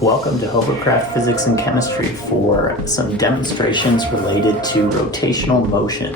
Welcome to Hovercraft Physics and Chemistry for some demonstrations related to rotational motion.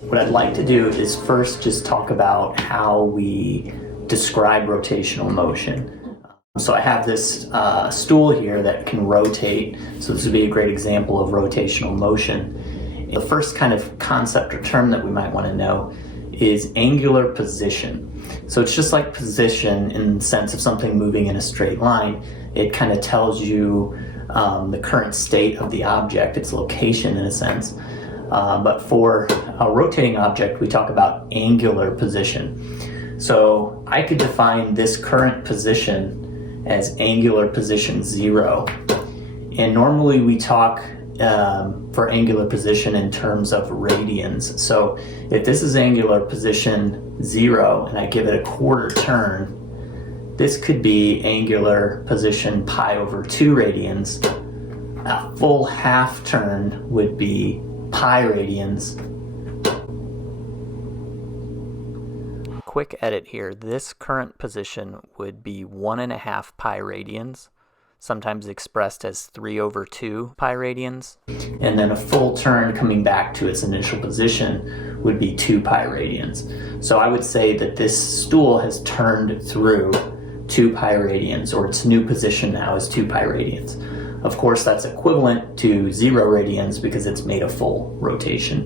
What I'd like to do is first just talk about how we describe rotational motion. So I have this stool here that can rotate, so this would be a great example of rotational motion. The first kind of concept or term that we might want to know is angular position. So it's just like position in the sense of something moving in a straight line. It kind of tells you the current state of the object, its location in a sense. But for a rotating object, we talk about angular position. So I could define this current position as angular position 0. And normally we talk for angular position in terms of radians. So if this is angular position 0 and I give it a quarter turn, this could be angular position pi over 2 radians. A full half turn would be pi radians. Quick edit here. This current position would be 1.5 pi radians, sometimes expressed as 3 over 2 pi radians. And then a full turn coming back to its initial position would be 2 pi radians. So I would say that this stool has turned through 2 pi radians, or its new position now is 2 pi radians. Of course, that's equivalent to 0 radians because it's made a full rotation.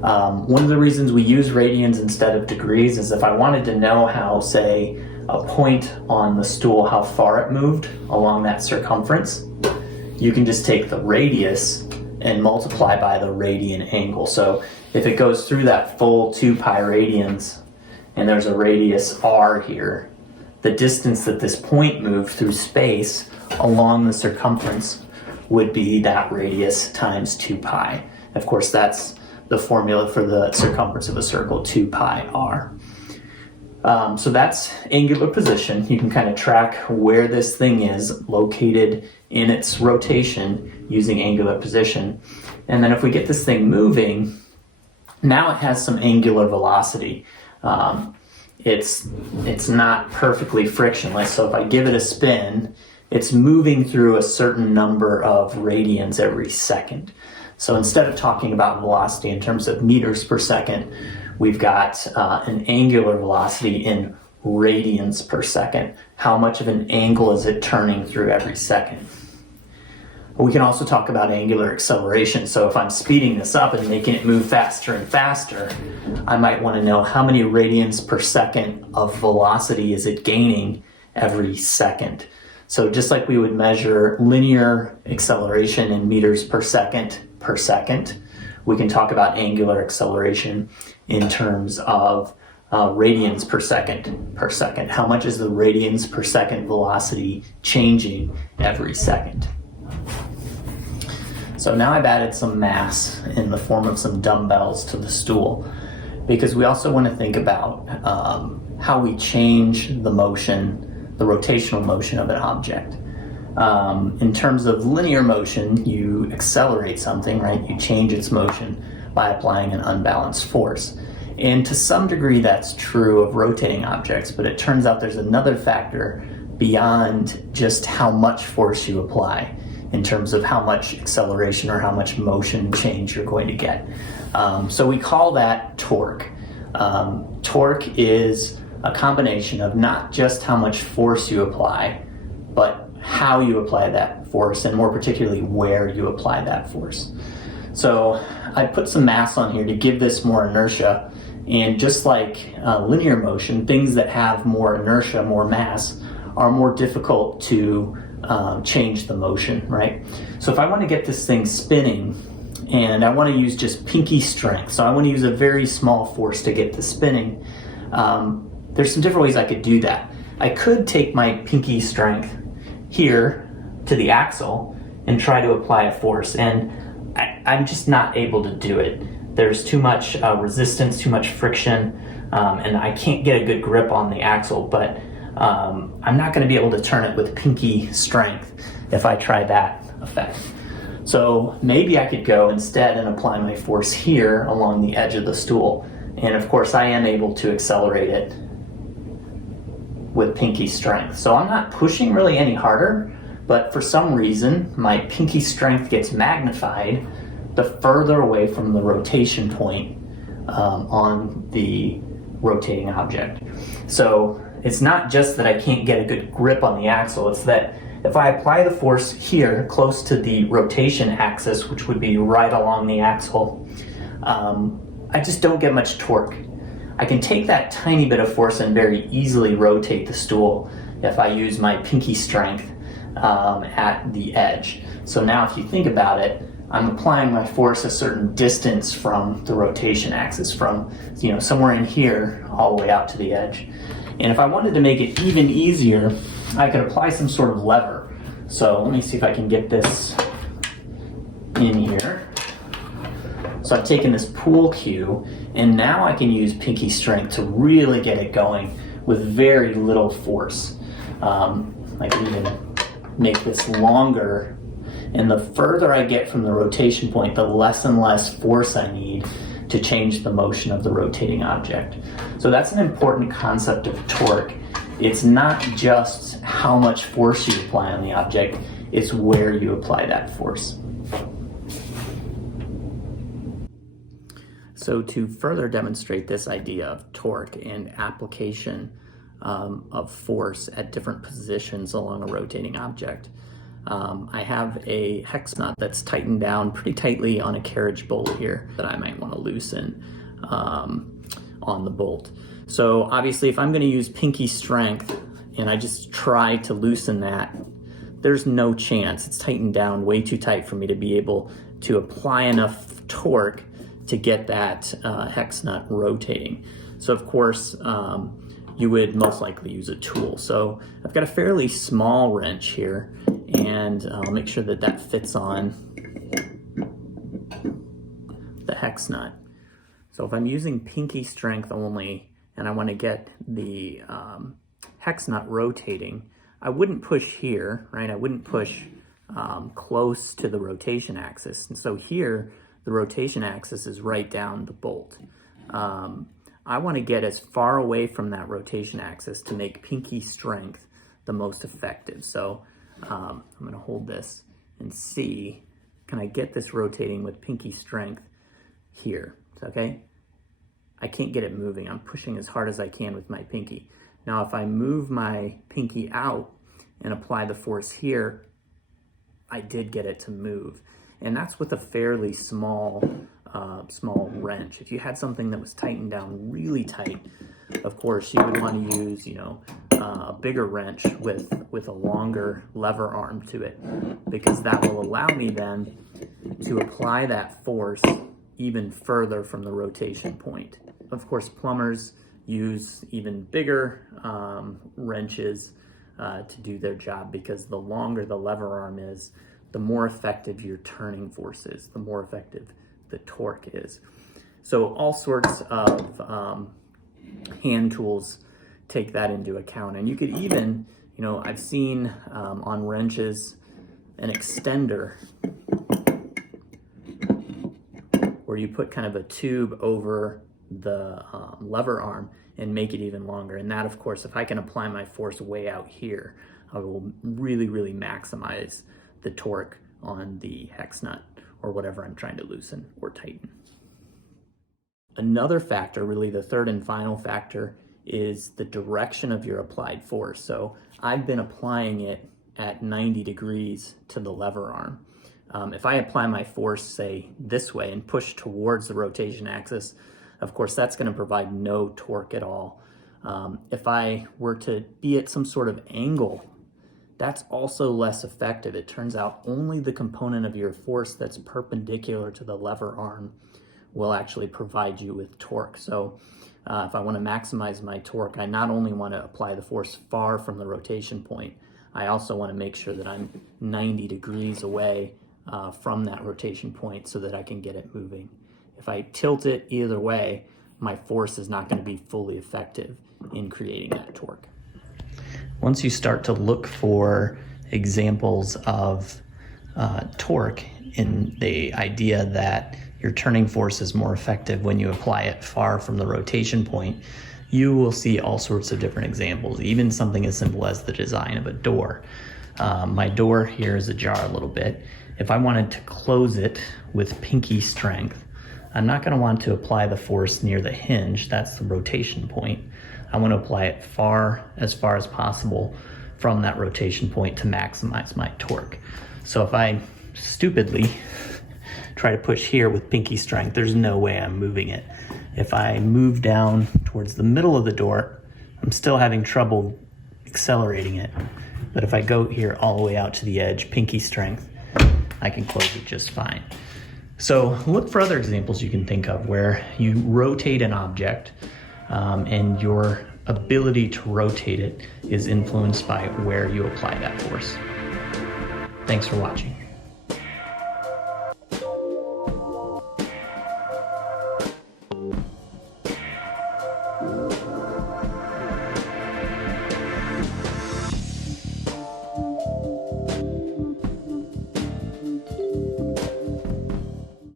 One of the reasons we use radians instead of degrees is if I wanted to know how, say, a point on the stool, how far it moved along that circumference, you can just take the radius and multiply by the radian angle. So if it goes through that full 2 pi radians and there's a radius r here, the distance that this point moved through space along the circumference would be that radius times 2 pi. Of course, that's the formula for the circumference of a circle, 2 pi r. So that's angular position. You can kind of track where this thing is located in its rotation using angular position. And then if we get this thing moving, now it has some angular velocity. It's not perfectly frictionless, so if I give it a spin, it's moving through a certain number of radians every second. So instead of talking about velocity in terms of meters per second, we've got an angular velocity in radians per second. How much of an angle is it turning through every second? We can also talk about angular acceleration. So if I'm speeding this up and making it move faster and faster, I might want to know how many radians per second of velocity is it gaining every second. So just like we would measure linear acceleration in meters per second, we can talk about angular acceleration in terms of radians per second. How much is the radians per second velocity changing every second? So now I've added some mass in the form of some dumbbells to the stool, because we also want to think about how we change the motion, the rotational motion of an object. In terms of linear motion, you accelerate something, right? You change its motion by applying an unbalanced force. And to some degree that's true of rotating objects, but it turns out there's another factor beyond just how much force you apply in terms of how much acceleration or how much motion change you're going to get. So we call that torque. Torque is a combination of not just how much force you apply, but how you apply that force, and more particularly where you apply that force. So I put some mass on here to give this more inertia, and just like linear motion, things that have more inertia, more mass, are more difficult to change the motion, right? So if I want to get this thing spinning and I want to use just pinky strength, so I want to use a very small force to get this spinning, there's some different ways I could do that. I could take my pinky strength here to the axle and try to apply a force, and I'm just not able to do it. There's too much resistance, too much friction, and I can't get a good grip on the axle, but I'm not going to be able to turn it with pinky strength if I try that effect. So maybe I could go instead and apply my force here along the edge of the stool. And of course I am able to accelerate it with pinky strength. So I'm not pushing really any harder, but for some reason, my pinky strength gets magnified the further away from the rotation point on the rotating object. So it's not just that I can't get a good grip on the axle, it's that if I apply the force here close to the rotation axis, which would be right along the axle, I just don't get much torque. I can take that tiny bit of force and very easily rotate the stool if I use my pinky strength at the edge. So now if you think about it, I'm applying my force a certain distance from the rotation axis, from somewhere in here all the way out to the edge. And if I wanted to make it even easier, I could apply some sort of lever. So let me see if I can get this in here. So I've taken this pool cue, and now I can use pinky strength to really get it going with very little force. I can even make this longer, and the further I get from the rotation point, the less and less force I need to change the motion of the rotating object. So that's an important concept of torque. It's not just how much force you apply on the object, it's where you apply that force. So to further demonstrate this idea of torque and application of force at different positions along a rotating object, I have a hex nut that's tightened down pretty tightly on a carriage bolt here that I might want to loosen on the bolt. So obviously if I'm going to use pinky strength and I just try to loosen that, there's no chance. It's tightened down way too tight for me to be able to apply enough torque to get that hex nut rotating. So of course you would most likely use a tool. So I've got a fairly small wrench here, and I'll make sure that that fits on the hex nut. So if I'm using pinky strength only and I want to get the hex nut rotating, I wouldn't push here, right? I wouldn't push close to the rotation axis. And so here, the rotation axis is right down the bolt. I want to get as far away from that rotation axis to make pinky strength the most effective. So I'm going to hold this and see, can I get this rotating with pinky strength here? Okay? I can't get it moving. I'm pushing as hard as I can with my pinky. Now if I move my pinky out and apply the force here, I did get it to move. And that's with a fairly small wrench. If you had something that was tightened down really tight, of course you would want to use, a bigger wrench with a longer lever arm to it, because that will allow me then to apply that force even further from the rotation point. Of course, plumbers use even bigger wrenches to do their job, because the longer the lever arm is, the more effective your turning force is, the more effective the torque is. So all sorts of hand tools take that into account. And you could even, I've seen on wrenches an extender where you put kind of a tube over the lever arm and make it even longer. And that, of course, if I can apply my force way out here, I will really, really maximize the torque on the hex nut or whatever I'm trying to loosen or tighten. Another factor, really the third and final factor, is the direction of your applied force. So I've been applying it at 90 degrees to the lever arm. If I apply my force, say, this way and push towards the rotation axis, of course, that's going to provide no torque at all. If I were to be at some sort of angle, that's also less effective. It turns out only the component of your force that's perpendicular to the lever arm will actually provide you with torque. So if I want to maximize my torque, I not only want to apply the force far from the rotation point, I also want to make sure that I'm 90 degrees away from that rotation point so that I can get it moving. If I tilt it either way, my force is not going to be fully effective in creating that torque. Once you start to look for examples of torque in the idea that your turning force is more effective when you apply it far from the rotation point, you will see all sorts of different examples, even something as simple as the design of a door. My door here is ajar a little bit. If I wanted to close it with pinky strength, I'm not going to want to apply the force near the hinge. That's the rotation point. I want to apply it as far as possible from that rotation point to maximize my torque. So if I stupidly try to push here with pinky strength, there's no way I'm moving it. If I move down towards the middle of the door, I'm still having trouble accelerating it. But if I go here all the way out to the edge, pinky strength, I can close it just fine. So look for other examples you can think of where you rotate an object and your ability to rotate it is influenced by where you apply that force. Thanks for watching.